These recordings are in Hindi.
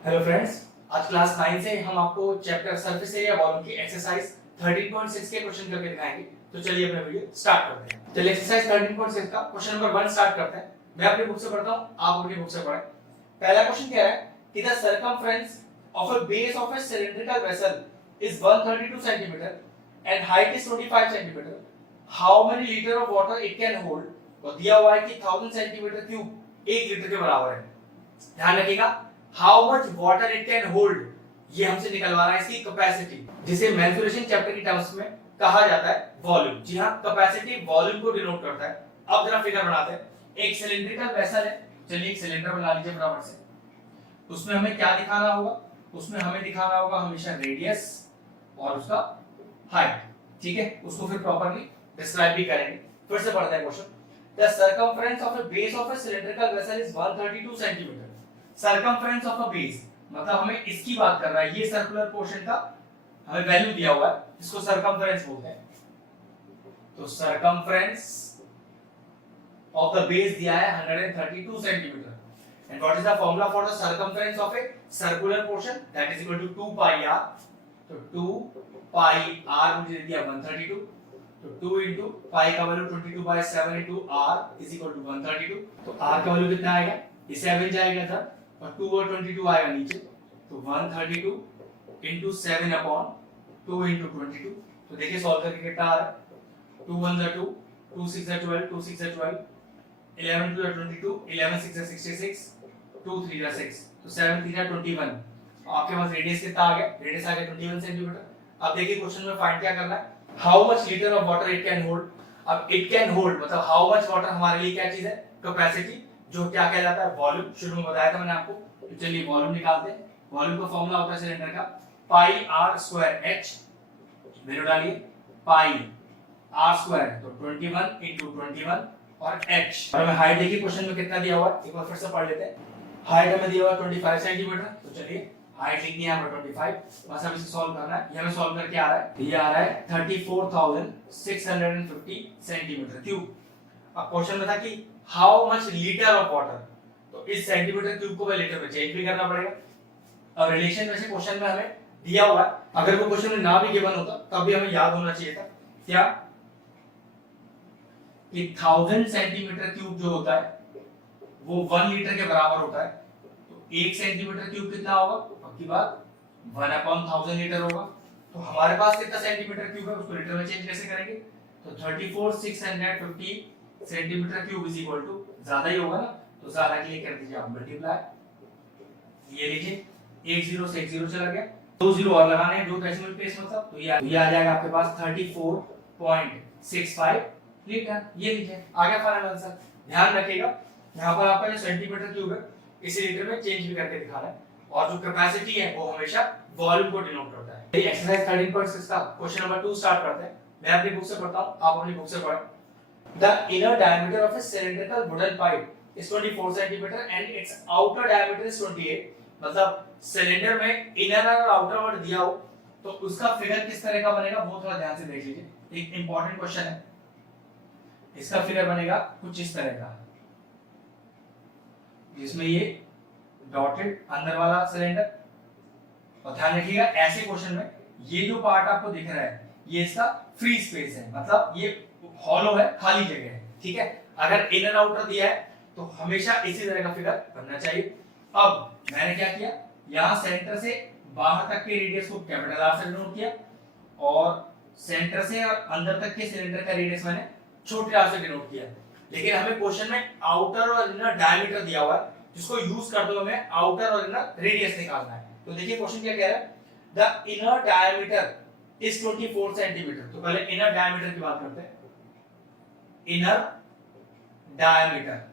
हेलो फ्रेंड्स, आज क्लास 9 से हम आपको चैप्टर सरफेस एरिया वॉल्यूम की एक्सरसाइज 13.6 के क्वेश्चन करके दिखाएंगे। तो चलिए अपना वीडियो स्टार्ट करते हैं। चलिए एक्सरसाइज 13.6 का क्वेश्चन नंबर 1 स्टार्ट करते हैं। मैं अपनी बुक से पढ़ता हूं, आप अपनी बुक से पढ़ें। पहला क्वेश्चन कह रहा है कि the circumference of a base of a cylindrical vessel is 132 centimetre and height is 25 centimetre. How many litre of water it can hold? और दिया हुआ है कि 1000 सेंटीमीटर क्यूब 1 लीटर के बराबर है। ध्यान रखिएगा, how much water it can hold, ये हमसे निकलवा रहा है इसकी कैपेसिटी, जिसे मेंसुरेशन चैप्टर की टर्म्स में कहा जाता है वॉल्यूम। जी हां, कैपेसिटी वॉल्यूम को डिनोट करता है। अब जरा फिगर बनाते हैं। एक सिलिंड्रिकल वेसल है, चलिए एक सिलेंडर बना लीजिए बराबर से। उसमें हमें क्या दिखाना होगा? उसमें हमें दिखाना होगा हमेशा रेडियस और उसका हाइट। ठीक है, उसको फिर प्रॉपर्ली डिस्क्राइब भी करेंगे। फिर से पढ़ते हैं question. The circumference of a base of a cylindrical vessel is 132 centimetre. Circumference of a base मतलब हमें इसकी बात कर रहा है, ये सर्कुलर पोर्शन का हमें वैल्यू दिया हुआ है, इसको सर्कमफ्रेंस बोलते हैं। तो सर्कमफ्रेंस ऑफ द बेस दिया है 132 centimetre. And what is the formula for the circumference of a circular portion? That is equal to 2 pi r। तो 2 पाई r मुझे दे दिया 132, तो 2 into पाई का value 22/7 into r is equal to 132। तो r का वैल्यू कितना आएगा? ये 7 जाएगा इधर और 2 और 22 आएगा नीचे, तो 132 into 7 upon 2 into 22। तो देखिए सॉल्व करके कितना आ रहा है? 2 1 2, 2 6 12, 2 6 12, 11 2 22, 11 6 66, 2 3 6, तो 7 3 21। आपके पास रेडियस कितना आ गया? रेडियस आ गया 21 सेंटीमीटर। अब देखिए क्वेश्चन में फाइंड क्या करना है? How much litre of water it can hold. अब इट कैन होल्ड मतलब हाउ मच वाटर हमारे लिए क्या चीज है? कैपेसिटी, जो क्या कहलाता है? वॉल्यूम। शुरू में बताया था मैंने आपको। तो चलिए वॉल्यूम निकालते हैं। वॉल्यूम का फॉर्मूला होता है सिलेंडर का पाई आर स्क्वायर एच, वैल्यू डालिए पाई आर स्क्वायर तो 21 into 21 और h। और हमें हाइट देखिए क्वेश्चन में कितना दिया हुआ है, एक बार फिर से पढ़ लेते हैं। हाइट हमें दिया हुआ है 25 सेंटीमीटर। तो चलिए हाइट लिखनी है यहाँ पर 25, बस अब इसे सॉल्व करना है। ये हमें सॉल्व करके आ रहा है, ये आ रहा है 34,650 सेंटीमीटर क्यूब। अब क्वेश्चन में था कि how much litre of water, तो इस सेंटीमीटर क्यूब को लीटर में चेंज भी करना पड़ेगा। अब रिलेशन वैसे क्वेश्चन में हमें दिया हुआ है, अगर वो क्वेश्चन में ना भी गिवन होता तब भी हमें याद होना चाहिए था क्या कि 1000 सेंटीमीटर क्यूब जो होता है वो 1 लीटर के बराबर होता है। तो 1 सेंटीमीटर क्यूब कितना होगा? पक्की बात 1/1000 लीटर होगा। तो हमारे पास कितना सेंटीमीटर क्यूब है, उसको लीटर में चेंज कैसे करेंगे? तो 34,650 centimetre cube is equal to, ज्यादा ही होगा ना, तो ज्यादा के लिए कर दीजिए आप मल्टीप्लाई। ये लीजिए 1 0 से 1 0 चला गया, 2 0 और लगाने हैं, 2 डेसिमल प्लेस मतलब, तो ये आ जाएगा आपके पास 34.65 लीटर। ये लीजिए आ गया फाइनल आंसर। ध्यान रखिएगा यहाँ पर आपका जो सेंटीमीटर क्यूब है इसे लीटर में चेंज भी करके दिखाना है, और जो कैपेसिटी है वो हमेशा वॉल्यूम को डिनोट करता है। ये एक्सरसाइज 13.6 का क्वेश्चन नंबर 2 स्टार्ट करते हैं। मैं अपनी बुक से पढ़ता हूं, आप अपनी बुक से पढ़ें। The inner diameter of a cylindrical wooden pipe is 24 centimeter and its outer diameter is 28। मतलब सिलेंडर में इनर और आउटर वर्ड दिया हो तो उसका फिगर किस तरह का बनेगा वो थोड़ा ध्यान से देख लीजिए। एक इंपॉर्टेंट क्वेश्चन है, इसका फिगर बनेगा कुछ इस तरह का, जिसमें ये डॉटेड अंदर वाला सिलेंडर, और ध्यान रखिएगा ऐसे क्वेश्चन में ये जो पार्ट आपको दिख रहा है ये इसका फ्री स्पेस है, मतलब ये हॉलो है, खाली जगह है। ठीक है, अगर इनर आउटर दिया है तो हमेशा इसी तरह का फिगर बनना चाहिए। अब मैंने क्या किया, यहां सेंटर से बाहर तक के रेडियस को कैपिटल आर से डिनोट किया, और सेंटर से और अंदर तक के सिलेंडर का रेडियस मैंने छोटे आर से डिनोट किया। लेकिन हमें क्वेश्चन में आउटर और इनर डायमीटर दिया हुआ है, जिसको यूज करते हुए हमें आउटर और इनर रेडियस निकालना है। तो देखिए क्वेश्चन क्या कह रहा है, the inner diameter is 24 centimetre. तो पहले इनर डायमीटर की बात करते हैं। इनर डायमीटर,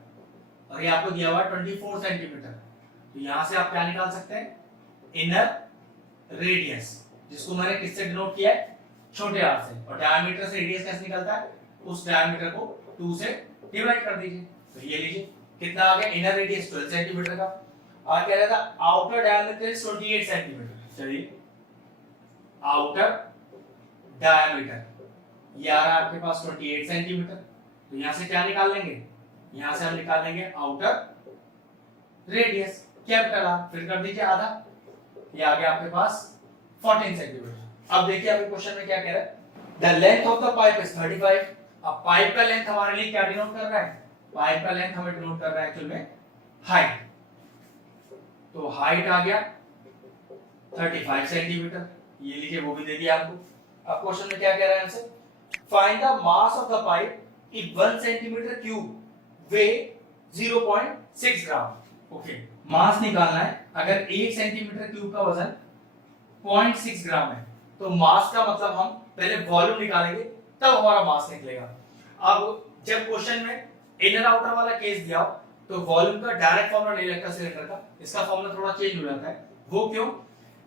और ये आपको दिया हुआ है 24 सेंटीमीटर। तो यहां से आप क्या निकाल सकते हैं? इनर रेडियस, जिसको मैंने किससे डिनोट किया है? छोटे आर से। और डायमीटर से रेडियस कैसे निकलता है? उस डायमीटर को 2 से डिवाइड कर दीजिए। तो ये लीजिए कितना आ गया? इनर रेडियस 12 सेंटीमीटर का, और कह रहा था आउटर डायमीटर इज 28 सेंटीमीटर। चलिए आउटर डायमीटर ये आ रहा है आपके पास 28 सेंटीमीटर। तो यहां से क्या निकाल लेंगे? यहां से हम निकाल लेंगे आउटर रेडियस। कैपिटल आर, फिर कर दीजिए आधा, ये आ गया आपके पास 14 सेंटीमीटर। अब देखिए आपके क्वेश्चन में क्या कह रहा है, the length of the pipe is 35। अब पाइप का लेंथ हमारे लिए क्या डिनोट कर रहा है, पाइप का लेंथ हमें डिनोट कर रहा है एक्चुअल में हाइट, तो हाइट आ गया 35 सेंटीमीटर, ये लीजिए वो भी दे दिया आपको। अब क्वेश्चन में क्या कह रहा है हमसे, find the mass of the pipe if 1 centimetre cube weigh 0.6 ग्राम। ओके, मास निकालना है, अगर 1 सेंटीमीटर क्यूब का वजन 0.6 ग्राम है तो मास का मतलब हम पहले वॉल्यूम निकालेंगे तब हमारा मास निकलेगा। अब जब क्वेश्चन में इनर आउटर वाला केस दिया हो तो वॉल्यूम का डायरेक्ट फॉर्मूला नहीं लगता सिलेंडर का, इसका फॉर्मूला थोड़ा चेंज हो जाता है। वो क्यों,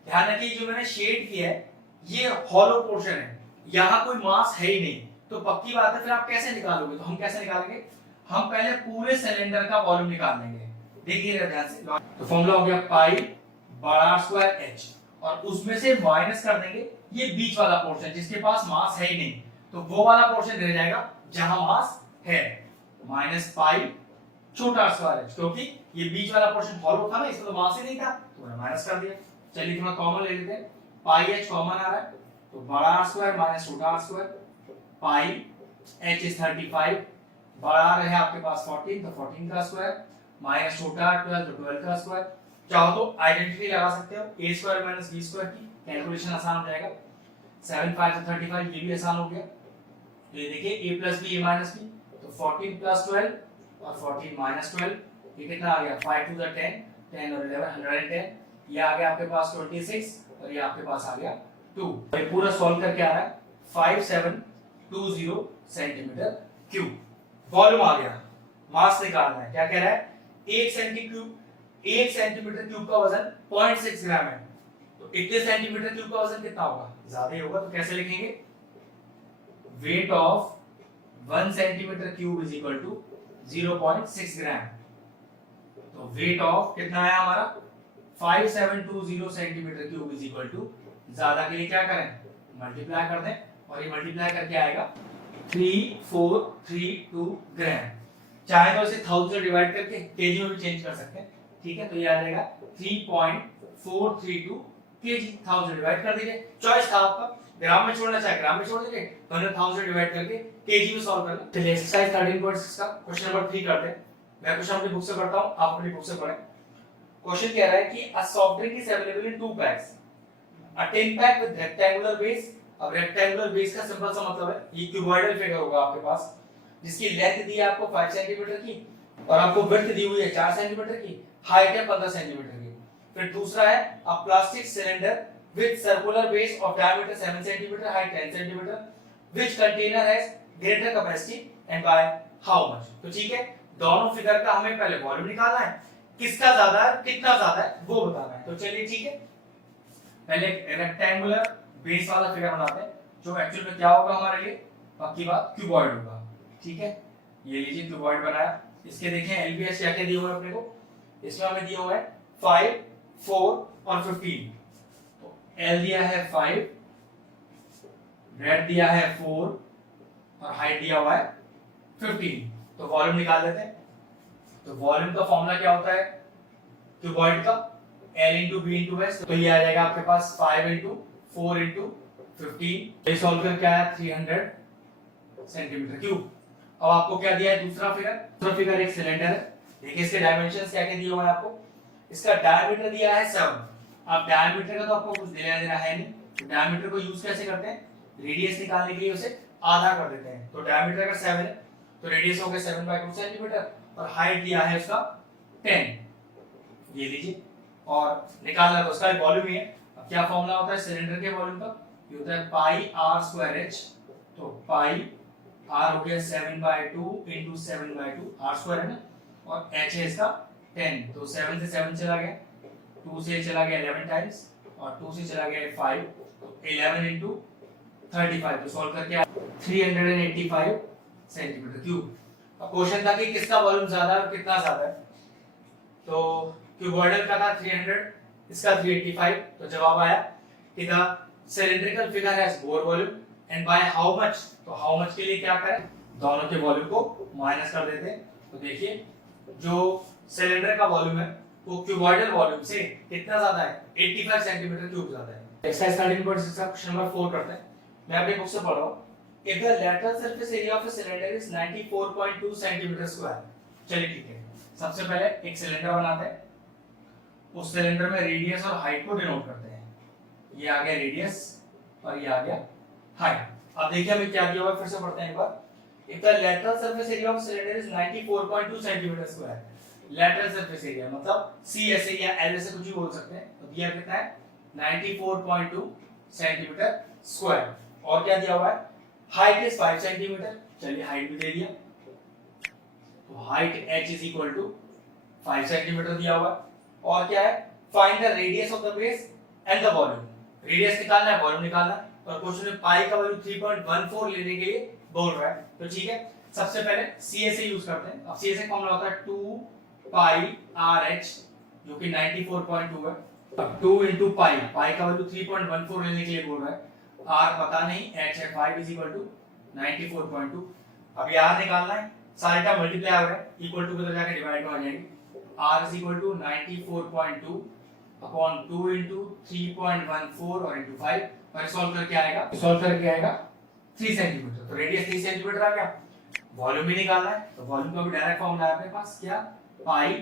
ध्यान रखिए जो मैंने शेड किया है ये हॉलो पोर्शन है, यहाँ कोई मास है ही नहीं, तो पक्की बात है फिर आप कैसे निकालोगे, तो हम कैसे निकालेंगे, हम पहले पूरे सिलेंडर का वॉल्यूम निकाल लेंगे। देखिएगा ध्यान से, तो फॉर्मूला हो गया पाई बड़ा स्क्वायर एच, और उसमें से माइनस कर देंगे ये बीच वाला पोर्शन जिसके पास मास है ही नहीं, तो वो वाला पोर्शन रह जाएगा जहां मास है, माइनस पाई छोटा स्क्वायर एच, क्योंकि ये बीच वाला पोर्शन हॉलो था ना, इसमें तो मास ही नहीं था तो मैंने माइनस कर दिया। चलिए थोड़ा कॉमन ले लेते हैं, पाई एच कॉमन आ रहा है तो बड़ा आर स्क्वायर माइनस छोटा r square, pi h is 35, बड़ा आर है आपके पास 14 तो 14 का स्क्वायर माइनस छोटा 12 तो 12 का स्क्वायर। चाहो तो आइडेंटिटी लगा सकते हो, a square minus b square की कैलकुलेशन आसान हो जाएगा। 7 5 तो 35, ये भी आसान हो गया। ये देखिए a plus b a minus b, तो 14 प्लस 12 और 14 माइनस 12, ये कितना आ गया 5 टू द 10, 10 और 11 110, ये आ गया आपके पास 26 और ये आपके पास आ गया 2। ये पूरा सॉल्व करके आ रहा है 5720 सेंटीमीटर क्यूब। वॉल्यूम आ गया, मास निकालना है, क्या कह रहा है 1 सेंटीमीटर क्यूब का वजन 0.6 ग्राम है, तो इतने सेंटीमीटर क्यूब का वजन कितना होगा, ज्यादा ही होगा, तो कैसे लिखेंगे, weight of 1 centimetre cube is equal to 0.6 gram, तो वेट ऑफ कितना है हमारा 5720 centimetre cube is equal to, ज्यादा के लिए क्या करें मल्टीप्लाई कर दें, और ये मल्टीप्लाई करके आएगा 3432 ग्राम। चाहे तो इसे 1000 से डिवाइड करके केजी में भी चेंज कर सकते हैं, ठीक है, तो ये आ जाएगा 3.432 केजी, 1000 डिवाइड कर दीजिए, चॉइस था आपका, ग्राम में छोड़ना चाहे ग्राम में छोड़ दीजिए, तो हमने 1000 डिवाइड करके केजी में सॉल्व करना। चलिए एक्सरसाइज 13.6 का क्वेश्चन नंबर 3 करते हैं। मैं क्वेश्चन अपनी बुक से करता हूं, आप अपनी बुक से पढ़ें। क्वेश्चन कह रहा है कि a soft drink is available in 2 PACS, a 10 pack with rectangular base. अब रेक्टेंगुलर बेस का सिंपल सा मतलब है ये क्यूबॉइडल फिगर होगा आपके पास, जिसकी लेंथ दी है आपको 5 सेंटीमीटर की और आपको विड्थ दी हुई है 4 सेंटीमीटर की, हाइट है 15 सेंटीमीटर की। फिर दूसरा है अ plastic cylinder with circular base of diameter 7 centimetre, height 10 centimetre, which container has greater capacity and by how much. तो ठीक है, दोनों फिगर का हमें पहले वॉल्यूम निकालना है, किसका ज्यादा है कितना ज्यादा है वो बताना है। तो चलिए ठीक है, पहले रेक्टेंगुलर बेस वाला फिगर बनाते हैं, जो एक्चुअल में क्या होगा हमारे लिए, पक्की बात क्यूबॉइड होगा, ठीक है। ये लीजिए क्यूबॉइड बनाया, इसके देखें एलबीएस क्या क्या दिए हुए हैं अपने को, इसमें हमें दिया हुआ है 5 4 और 15, तो एल दिया है 5, ब्रेड दिया है 4 और हाइट दिया हुआ है 15, तो वॉल्यूम निकाल लेते हैं। तो वॉल्यूम का फॉर्मूला क्या होता है क्यूबॉइड का, L into b into s, तो ये आ जाएगा आपके पास 5 इंटू 4 इंटू 15, ये सॉल्व करके आया 300 सेंटीमीटर क्यूब। अब आपको क्या दिया है दूसरा फिगर एक सिलेंडर है, देखिए इसके डायमेंशंस क्या क्या दिए हुए हैं आपको, इसका डायमीटर दिया है 7। अब डायमीटर का तो आपको कुछ देना देना है नहीं, तो डायमीटर को यूज कैसे करते हैं, रेडियस निकालने के लिए उसे आधा कर देते हैं, तो डायमीटर अगर 7 है तो रेडियस हो गया 7/2 सेंटीमीटर और हाइट दिया है उसका 10, ये लीजिए, और निकालना तो उसका वॉल्यूम ही है। अब क्या फॉर्मूला होता है सिलेंडर के वॉल्यूम का, ये होता है पाई आर स्क्वायर एच, तो पाई आर हो गया 7/2 इंटू 7/2 आर स्क्वायर है ना, और एच है इसका 10, तो 7 से 7 चला गया, 2 से चला गया 11 टाइम्स और 2 से चला गया 5, तो 11 इंटू 35, तो सॉल्व करके 385 सेंटीमीटर क्यूब। अब क्वेश्चन था कि किसका वॉल्यूम ज्यादा है और कितना ज्यादा है, तो क्यूबॉइडल का था 300, इसका 385, तो जवाब आया कि the cylindrical figure has more volume and by how much, तो हाउ मच के लिए क्या करें, दोनों के वॉल्यूम को माइनस कर देते हैं। तो देखिए जो सिलेंडर का वॉल्यूम है वो क्यूबॉइडल वॉल्यूम से कितना ज्यादा है, 85 सेंटीमीटर क्यूब ज्यादा है। एक्सरसाइज 13.6 का क्वेश्चन नंबर 4 करते हैं। मैं अपनी बुक से पढ़ रहा हूं। If the lateral surface area of a cylinder is 94.2 centimetre square. चलिए ठीक है, सबसे पहले एक सिलेंडर बनाते हैं, उस सिलेंडर में रेडियस और हाइट को डिनोट करते हैं। ये आ गया रेडियस और ये आ गया हाइट। अब देखिए हमें क्या दिया हुआ है, फिर से पढ़ते हैं एक बार। If the lateral surface area of cylinder is 94.2 centimetre square, lateral surface area मतलब CS या L से कुछ भी बोल सकते हैं, तो दिया कितना है 94.2 सेंटीमीटर स्क्वायर। और क्या दिया हुआ है, हाइट इज 5 सेंटीमीटर। चलिए हाइट भी दे दिया, तो height h is equal to 5 centimetre दिया हुआ है। और क्या है, find the radius of the base and the volume. Radius निकालना है, वॉल्यूम निकालना है, और क्वेश्चन में पाई का वैल्यू 3.14 लेने के लिए बोल रहा है। तो ठीक है, सबसे पहले CSA यूज करते हैं। अब CSA फॉर्मूला होता है 2 पाई RH जो कि 94.2 है। अब 2 into पाई, पाई का वैल्यू 3.14 लेने के लिए बोल रहा है। R पता नहीं, H है 5 is equal to 94.2। अब ये R निकालना है, सारे का मल्टीप्लाई हो रहा है, इक्वल टू के तो जाके डिवाइड में आ जाएंगे। R is equal to 94.2 upon 2 into 3.14 और into 5, और सॉल्व करके आएगा, 3 सेंटीमीटर। तो रेडियस 3 सेंटीमीटर आ गया। वॉल्यूम भी निकालना है, तो वॉल्यूम का भी डायरेक्ट फॉर्मूला है अपने पास, क्या, पाई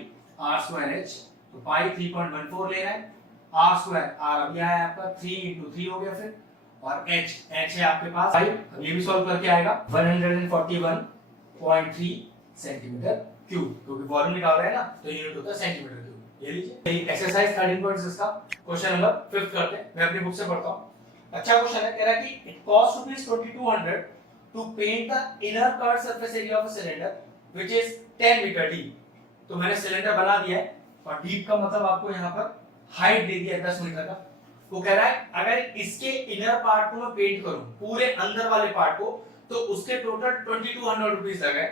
R स्क्वायर H। तो पाई 3.14 लेना है, R स्क्वायर, R अब यह है आपका 3 into 3 हो गया फिर, और H है आपके पास 5। अब ये भी सॉल्व करके आएगा 141.3 सेंटीमीटर क्यूब, क्योंकि वॉल्यूम निकाल रहे हैं ना, तो यूनिट होता है सेंटीमीटर क्यूब। ये लीजिए एक्सरसाइज 13.6 का क्वेश्चन नंबर 5 करते हैं। मैं अपनी बुक से पढ़ता हूं। अच्छा क्वेश्चन है, कह रहा है कि it cost ₹2200 to paint the inner curve surface area of a cylinder which is 10 metre deep. तो मैंने सिलेंडर बना दिया है, और डीप का मतलब आपको यहाँ पर हाइट दे दिया 10 मीटर का। वो कह रहा है अगर इसके इनर पार्ट को मैं पेंट करूं, पूरे अंदर वाले पार्ट को, तो उसके टोटल 2200 रुपीस लगे।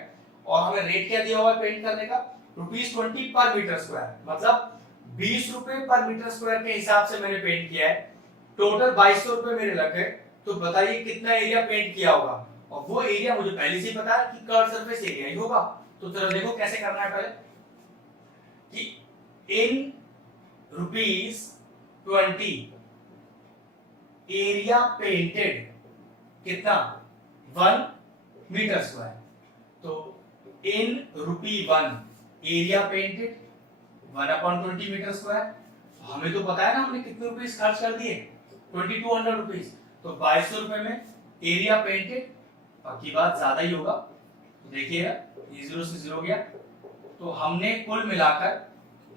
और हमें रेट क्या दिया हुआ है पेंट करने का, ₹20 पर मीटर स्क्वायर, मतलब 20 रुपए पर मीटर स्क्वायर के हिसाब से मैंने पेंट किया है। टोटल 2200 रुपए मेरे लग गए। तो बताइए कितना एरिया पेंट किया होगा। और वो एरिया मुझे पहले से ही पता है कि कर्व सरफेस एरिया ही होगा। तो जरा देखो कैसे करना है पहले, कि इन ₹20 एरिया पेंटेड कितना, 1 मीटर स्क्वायर। तो इन ₹1 एरिया पेंटेड 1/20 मीटर स्क्वायर। हमें तो पता है ना हमने कितने रुपीस खर्च कर दिए, 2200 रुपीस। तो 2200 रुपए में एरिया पेंटेड, बाकी बात ज्यादा ही होगा। तो देखिएगा ये 0 से 0 गया, तो हमने कुल मिलाकर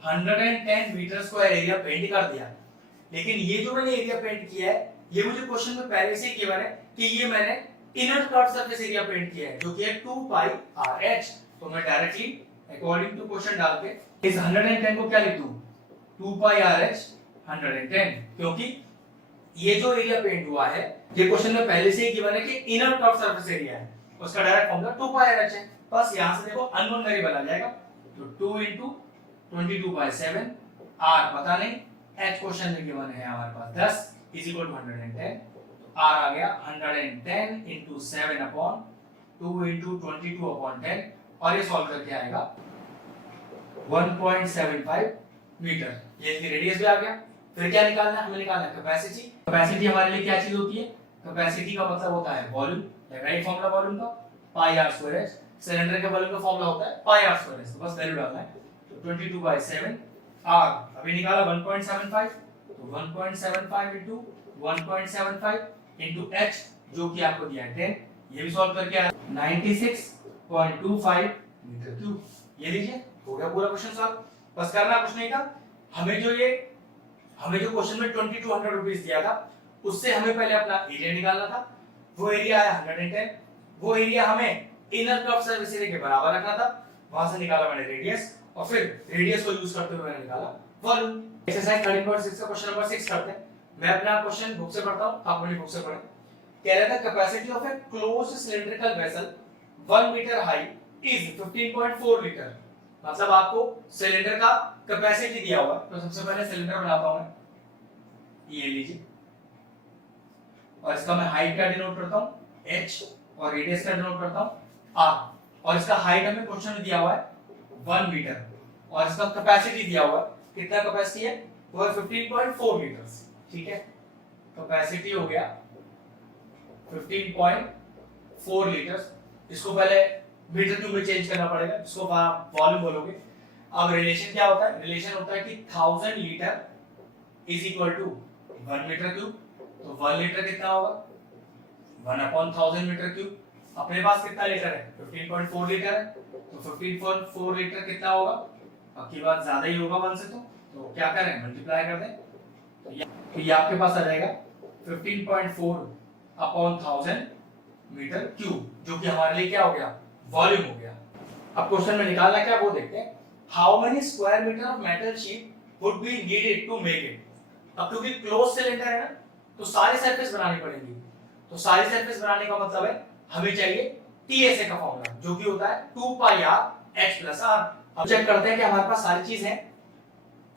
110 मीटर स्क्वायर एरिया पेंट कर दिया। लेकिन ये जो मैंने एरिया पेंट किया है, ये मुझे क्वेश्चन में पहले से गिवन है कि ये मैंने inner curve surface area paint किया है, जो कि है 2 पाई RH। तो मैं डायरेक्टली अकॉर्डिंग टू क्वेश्चन डाल के इस 110 को क्या लिख दूं, 2 पाई RH 110, क्योंकि ये जो एरिया पेंट हुआ है ये क्वेश्चन में पहले से ही गिवन है कि इनर कर्व सरफेस एरिया है, उसका डायरेक्ट फॉर्मूला 2 पाई RH है। बस यहां से देखो अननोन वेरिएबल आ जाएगा, तो 2 into 22/7, R पता नहीं, H क्वेश्चन में गिवन है हमारे पास 10 is equal to 110। तो R आ गया 110 into 7/2 into 22/10, और ये सॉल्व करके आएगा 1.75 मीटर। ये इसकी रेडियस भी आ गया। फिर क्या निकालना है, हमें निकालना है कैपेसिटी। कैपेसिटी हमारे लिए क्या चीज होती है, कैपेसिटी का मतलब होता है वॉल्यूम। लगाइए फॉर्मूला वॉल्यूम का, पाई R स्क्वायर H। सिलेंडर के वॉल्यूम का फॉर्मूला होता है पाई R स्क्वायर H। तो बस वैल्यू डालना है, तो 22/7 R अभी निकाला 1.75, तो 1.75 into 1.75 into H जो कि आपको दिया है 10। ये भी सॉल्व करके आया 96.25 मीटर क्यूब। ये लीजिए हो गया पूरा क्वेश्चन सॉल्व। बस करना कुछ नहीं था, हमें जो क्वेश्चन में 2200 रुपीस दिया था, उससे हमें पहले अपना एरिया निकालना था। वो एरिया है 110, वो एरिया हमें इनर कर्व सरफेस एरिया के बराबर रखना था। वहां से निकाला मैंने रेडियस, और फिर रेडियस को यूज करते हुए मैंने निकाला वॉल्यूम। एक्सरसाइज 13.6 का क्वेश्चन नंबर 6 करते हैं। मैं अपना क्वेश्चन बुक से पढ़ता हूं, आप अपनी बुक से पढ़ें। कह रहा था capacity of a closed cylindrical vessel 1 metre high is 15.4 litre. मतलब आपको सिलेंडर का कैपेसिटी दिया हुआ है। तो सबसे पहले सिलेंडर बनाता हूं मैं, ये लीजिए, और इसका मैं हाइट का डिनोट करता हूं h, और रेडियस का डिनोट करता हूं r। और इसका हाइट हमें क्वेश्चन में दिया हुआ है 1 मीटर, और इसका कैपेसिटी दिया हुआ है कितना कैपेसिटी है, वो है 15.4 लीटर्स। ठीक है, कैपेसिटी हो गया 15.4 लीटर्स। इसको पहले मीटर क्यूब में चेंज करना पड़ेगा, इसको वॉल्यूम बोलोगे। अब रिलेशन क्या होता है, रिलेशन होता है कि 1000 litre is equal to 1 metre cube. तो 1 लीटर कितना होगा, 1/1000 मीटर क्यूब। अपने पास कितना लीटर है, 15.4 लीटर है, तो 15.4 लीटर कितना होगा, बाकी बात ज्यादा ही होगा 1 से, तो क्या करें, मल्टीप्लाई कर दें। तो ये आपके पास आ जाएगा 15.4/1000 मीटर क्यूब, जो कि हमारे लिए क्या हो गया, वॉल्यूम हो गया। अब क्वेश्चन में निकालना क्या वो देखते हैं। How many square metre of metal sheet would be needed to make it. अब क्योंकि क्लोज सिलेंडर है ना, तो सारी सरफेस बनानी पड़ेगी। तो सारी सरफेस बनाने का मतलब है हमें चाहिए टीएसए का फॉर्मूला, जो कि होता है 2 पाई आर एच प्लस आर। अब चेक करते हैं कि हमारे पास सारी चीज है,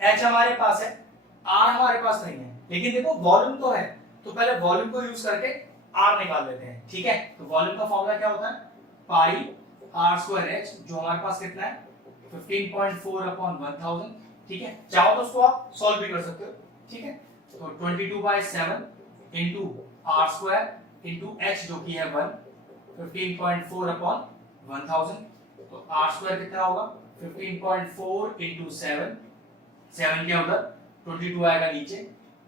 एच हमारे पास है, आर हमारे पास नहीं है, लेकिन देखो वॉल्यूम तो है, तो पहले वॉल्यूम को यूज करके आर निकाल लेते हैं। ठीक है, तो वॉल्यूम का फॉर्मूला क्या होता है, पाई आर स्क्वायर एच, जो हमारे पास कितना है 15.4/1000। ठीक है, चाहो तो उसको आप सॉल्व भी कर सकते हो। ठीक है, तो 22/7 into r square into h, जो कि है 1, 15.4/1000। तो आर स्क्वायर कितना होगा, 15.4 इंटू 7, 7 के उधर 22 आएगा नीचे,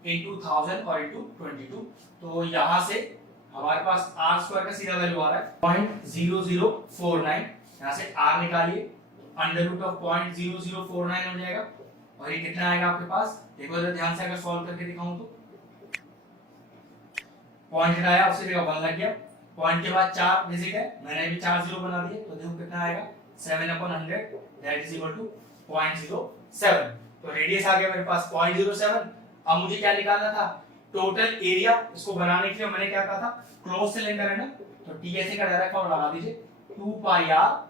इंटू 1000 और इंटू 22। तो यहां से हमारे पास आर स्क्वायर का सीधा वैल्यू आ रहा है 0.0049। यहां से आर निकालिए, अंडर रूट ऑफ 0.0049 हो जाएगा, और ये कितना आएगा आपके पास, देखो इधर ध्यान से, अगर सॉल्व करके दिखाऊं तो पॉइंट आया, उससे जगह 1 लग गया, पॉइंट के बाद 4 डिजिट है, मैंने भी 4 जीरो बना दिए, तो देखो कितना आएगा 7/100, दैट इज इक्वल टू 0.07। तो रेडियस आ गया मेरे पास 0.07। अब मुझे क्या निकालना था, टोटल एरिया। इसको बनाने के लिए मैंने क्या कहा था, क्लोज सिलेंडर है ना, तो टीएसए का डायरेक्ट फॉर्मूला लगा दीजिए, 2 पाई आर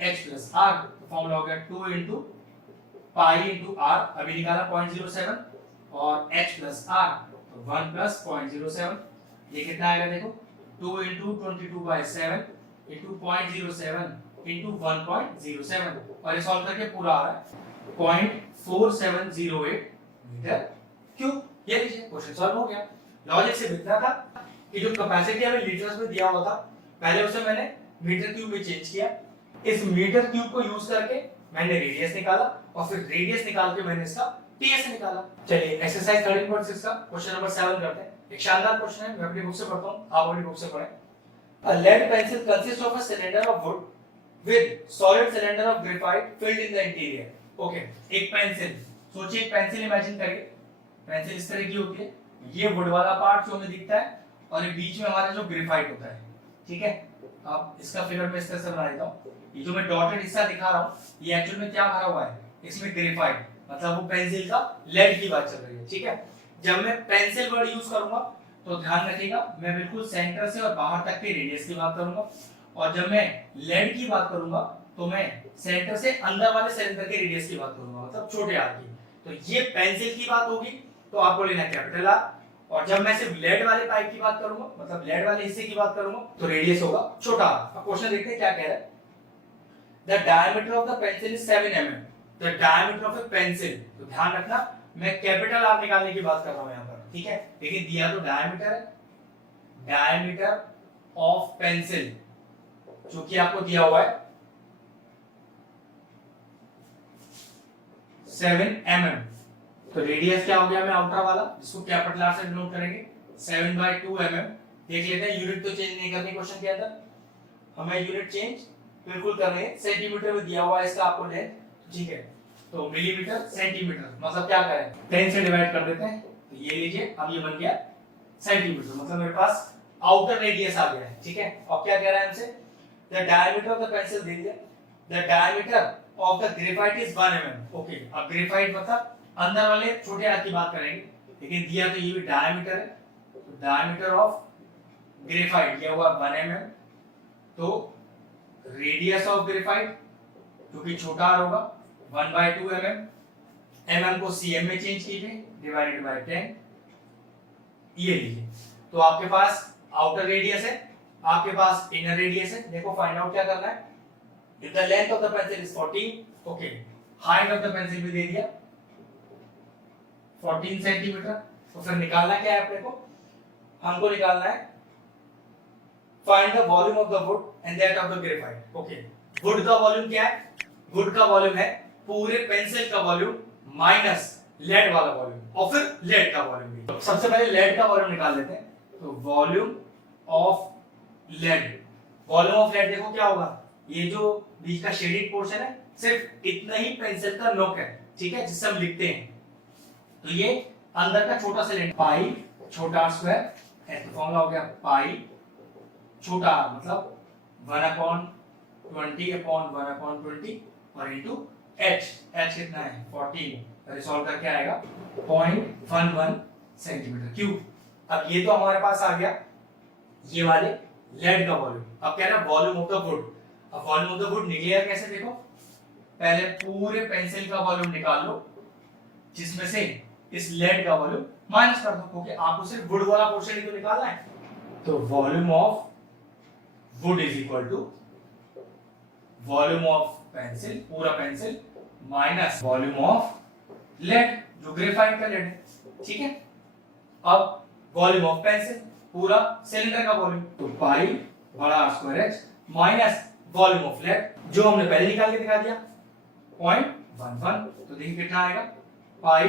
एच प्लस आर। तो फॉर्मूला हो गया 2 इंटू पाई इंटू आर, अभी निकाला 0.07, और एच प्लस आर, तो 1 प्लस 0.07। ये कितना आएगा देखो, 2 इंटू 22/7 इंटू 0.07 इंटू 1.07, और ये सॉल्व करके पूरा आ रहा है 0.4708 मीटर क्यूब। ये लीजिए, क्वेश्चन सॉल्व हो गया। लॉजिक से दिखता था कि जो कैपेसिटी हमें लीटर्स में दिया हुआ था, पहले उसे मैंने मीटर क्यूब में चेंज किया। इस मीटर क्यूब को यूज करके मैंने रेडियस निकाला, और फिर रेडियस निकाल के मैंने इसका टीएस निकाला। चलिए एक्सरसाइज 13.6 का क्वेश्चन नंबर 7 करते हैं। एक शानदार क्वेश्चन है, मैं अपनी बुक से पढ़ता हूं, आप अपनी बुक से पढ़ें। A lead pencil consists of a cylinder of wood with solid cylinder of graphite filled in the interior. Okay, एक पेंसिल, सोचिए एक पेंसिल इमेजिन करिए, पेंसिल इस तरह की होती है, ये वुड वाला पार्ट जो हमें दिखता है, और ये बीच में हमारा जो ग्रेफाइट होता है। ठीक है, अब इसका फिगर मैं इस तरह से बना देता हूँ। ये जो मैं डॉटेड हिस्सा दिखा रहा हूँ, ये एक्चुअल में क्या भरा हुआ है, इसमें ग्रेफाइट, मतलब वो पेंसिल का लेड की बात चल रही है। ठीक है, जब मैं पेंसिल वर्ड यूज करूंगा तो ध्यान रखिएगा, मैं बिल्कुल सेंटर से और बाहर तक के रेडियस की बात करूंगा, और जब मैं लेड की बात करूंगा तो मैं सेंटर से अंदर वाले सिलेंडर के रेडियस की बात करूंगा, मतलब छोटे आर की। तो ये पेंसिल की बात होगी, तो आपको लेना कैपिटल आर, और जब मैं सिर्फ लेड वाले पाइप की बात करूंगा, मतलब लेड वाले हिस्से की बात करूंगा, तो रेडियस होगा छोटा आर। अब क्वेश्चन देखते हैं क्या कह रहा है। The diameter of the pencil is 7 mm. The diameter of a pencil, तो ध्यान रखना मैं कैपिटल आर निकालने की बात कर रहा हूं यहां पर। ठीक है, लेकिन दिया तो डायमीटर है, डायमीटर ऑफ पेंसिल जो कि आपको दिया हुआ है 7 mm। तो रेडियस क्या हो गया, मैं आउटर वाला, इसको कैपिटल आर से डिनोट करेंगे 7/2 mm। देख लेते हैं, यूनिट तो चेंज नहीं करनी क्वेश्चन के अंदर, हमें यूनिट चेंज बिल्कुल कर रहे हैं। सेंटीमीटर में दिया हुआ है इसका आपको लेंथ, ठीक है, तो मिलीमीटर सेंटीमीटर, मतलब क्या करें 10 से डिवाइड कर देते हैं, तो ये लीजिए, अब ये बन गया सेंटीमीटर, मतलब मेरे पास आउटर रेडियस आ गया है। ठीक है, अब क्या कह रहा है हमसे, the diameter of the pencil दे दिया, the diameter of the graphite is 1 mm। Okay, अब ग्रेफाइट मतलब अंदर वाले छोटे आर की बात करेंगे, लेकिन दिया तो ये भी डायमीटर है, तो डायमीटर ऑफ ग्रेफाइट दिया हुआ 1 mm। तो रेडियस ऑफ ग्रेफाइट जो कि छोटा आर होगा 1/2 mm, mm को cm में चेंज कीजिए, डिवाइडेड बाय 10, ये लीजिए। तो आपके पास आउटर रेडियस है, आपके पास इनर रेडियस है। देखो फाइंड आउट क्या करना है, if the length of the pencil is 14, okay, height of the pencil भी दे दिया 14 सेंटीमीटर। तो फिर निकालना क्या है अपने को, हमको निकालना है find the volume of the wood and that of the graphite. Okay, would का वॉल्यूम क्या है, वुड का वॉल्यूम है पूरे पेंसिल का वॉल्यूम माइनस लेड वाला वॉल्यूम और फिर लेड का वॉल्यूम भी। तो सबसे पहले लेड का वॉल्यूम निकाल लेते हैं। तो volume of lead, volume of lead देखो क्या होगा, ये जो बीच का शेडेड पोर्शन है सिर्फ इतना ही पेंसिल का नोक है, ठीक है, जिससे हम लिखते हैं। तो ये अंदर का छोटा सा लेड, पाई छोटा स्क्वायर, तो फॉर्मूला हो गया पाई छोटा r मतलब 1/20/1/20 और इनटू h, h कितना है 14, रिसॉल्व करके आएगा 0.11 सेंटीमीटर क्यूब। अब ये तो हमारे पास आ गया ये वाले लेड का वॉल्यूम। अब कह रहा है वॉल्यूम ऑफ द वुड। अब वॉल्यूम ऑफ द वुड निकलेगा कैसे, देखो पहले पूरे पेंसिल का वॉल्यूम निकाल लो जिसमें से इस लेड का वॉल्यूम माइनस कर दो, क्योंकि आपको सिर्फ वुड वाला पोर्शन ही तो निकालना है। तो volume of wood is equal to volume of pencil, पूरा pencil, minus volume of lead जो ग्रेफाइट का लेड है, ठीक है। अब वॉल्यूम ऑफ पेंसिल पूरा सिलेंडर का वॉल्यूम, तो पाई बड़ा R square h minus volume of lead जो हमने पहले निकाल के दिखा दिया 0.11। तो देखिए कितना आएगा, पाई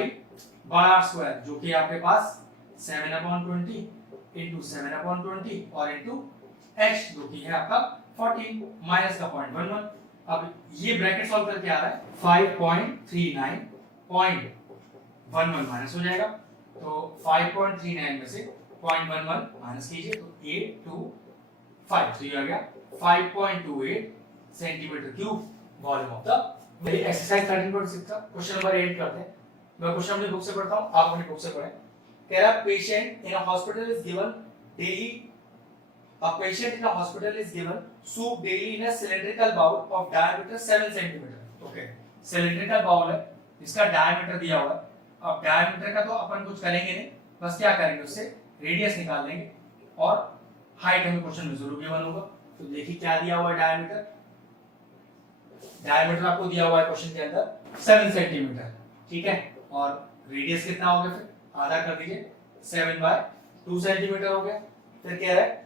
बड़ा R स्क्वायर जो कि आपके पास 7/20 इंटू 7/20 और इंटू h जो कि है आपका 14 माइनस का 0.11। अब ये ब्रैकेट सॉल्व करके आ रहा है 5.39.11 माइनस हो जाएगा। तो 5.39 में से 0.11 माइनस कीजिए तो 825, तो ये आ गया 5.28 centimetre cube volume of the. Exercise 13.6 का क्वेश्चन नंबर 8 करते हैं। मैं क्वेश्चन अपनी बुक से पढ़ता हूं, आप अपनी बुक से पढ़ें। कह रहा patient in a hospital is given daily, a patient in a hospital is given soup daily in a cylindrical bowl of diameter 7 cm। Okay, cylindrical bowl है, इसका डायमीटर दिया हुआ है। अब डायमीटर का तो अपन कुछ करेंगे नहीं, बस क्या करेंगे उससे रेडियस निकाल लेंगे और हाइट हमें क्वेश्चन में जरूर गिवन होगा। तो देखिए क्या दिया हुआ है, डायमीटर, डायमीटर आपको दिया हुआ है क्वेश्चन के अंदर 7 सेंटीमीटर, ठीक है। और रेडियस कितना हो गया, फिर आधा कर दीजिए 7/2 सेंटीमीटर हो गया। फिर कह रहा है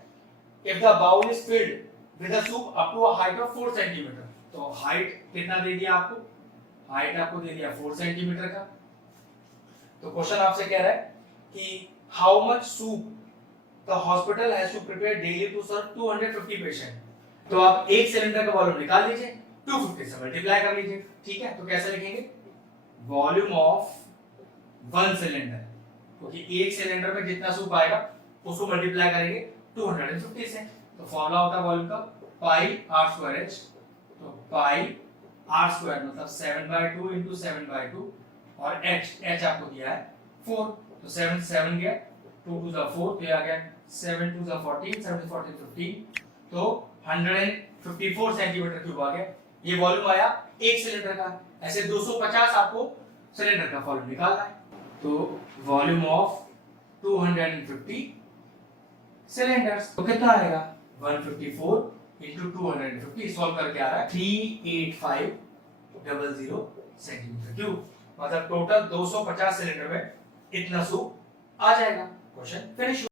if the bowl is filled with a soup up to a height of 4 centimeter, तो हाइट कितना दे दिया आपको, हाइट आपको दे दिया 4 सेंटीमीटर का। तो क्वेश्चन आपसे कह रहा है कि how much soup the hospital has to prepare daily to serve 250 patient. तो आप एक सिलेंडर का वॉल्यूम निकाल लीजिए, 250 से मल्टीप्लाई कर लीजिए, ठीक है। तो कैसे लिखेंगे, वॉल्यूम ऑफ वन सिलेंडर, क्योंकि एक सिलेंडर में जितना सूप आएगा उसको मल्टीप्लाई करेंगे 250 से। तो फॉर्मूला होता है वॉल्यूम का पाई R स्क्वायर h। तो पाई R स्क्वायर मतलब 7/2 इंटू 7/2 और h आपको दिया है 4। तो 7 7 गया, 2 2 4, तो ये आ गया 7 2 14, 7 14 15, तो 154 सेंटीमीटर क्यूब आ गया। ये वॉल्यूम आया एक सिलेंडर का। ऐसे 250 आपको सिलेंडर का वॉल्यूम निकालना है। तो वॉल्यूम ऑफ 250 सिलेंडर्स, तो कितना आएगा 154 इंटू 250, सॉल्व करके आ रहा है 38500 सेंटीमीटर क्यूब। मतलब टोटल 250 सिलेंडर में इतना सूप आ जाएगा। Question finish.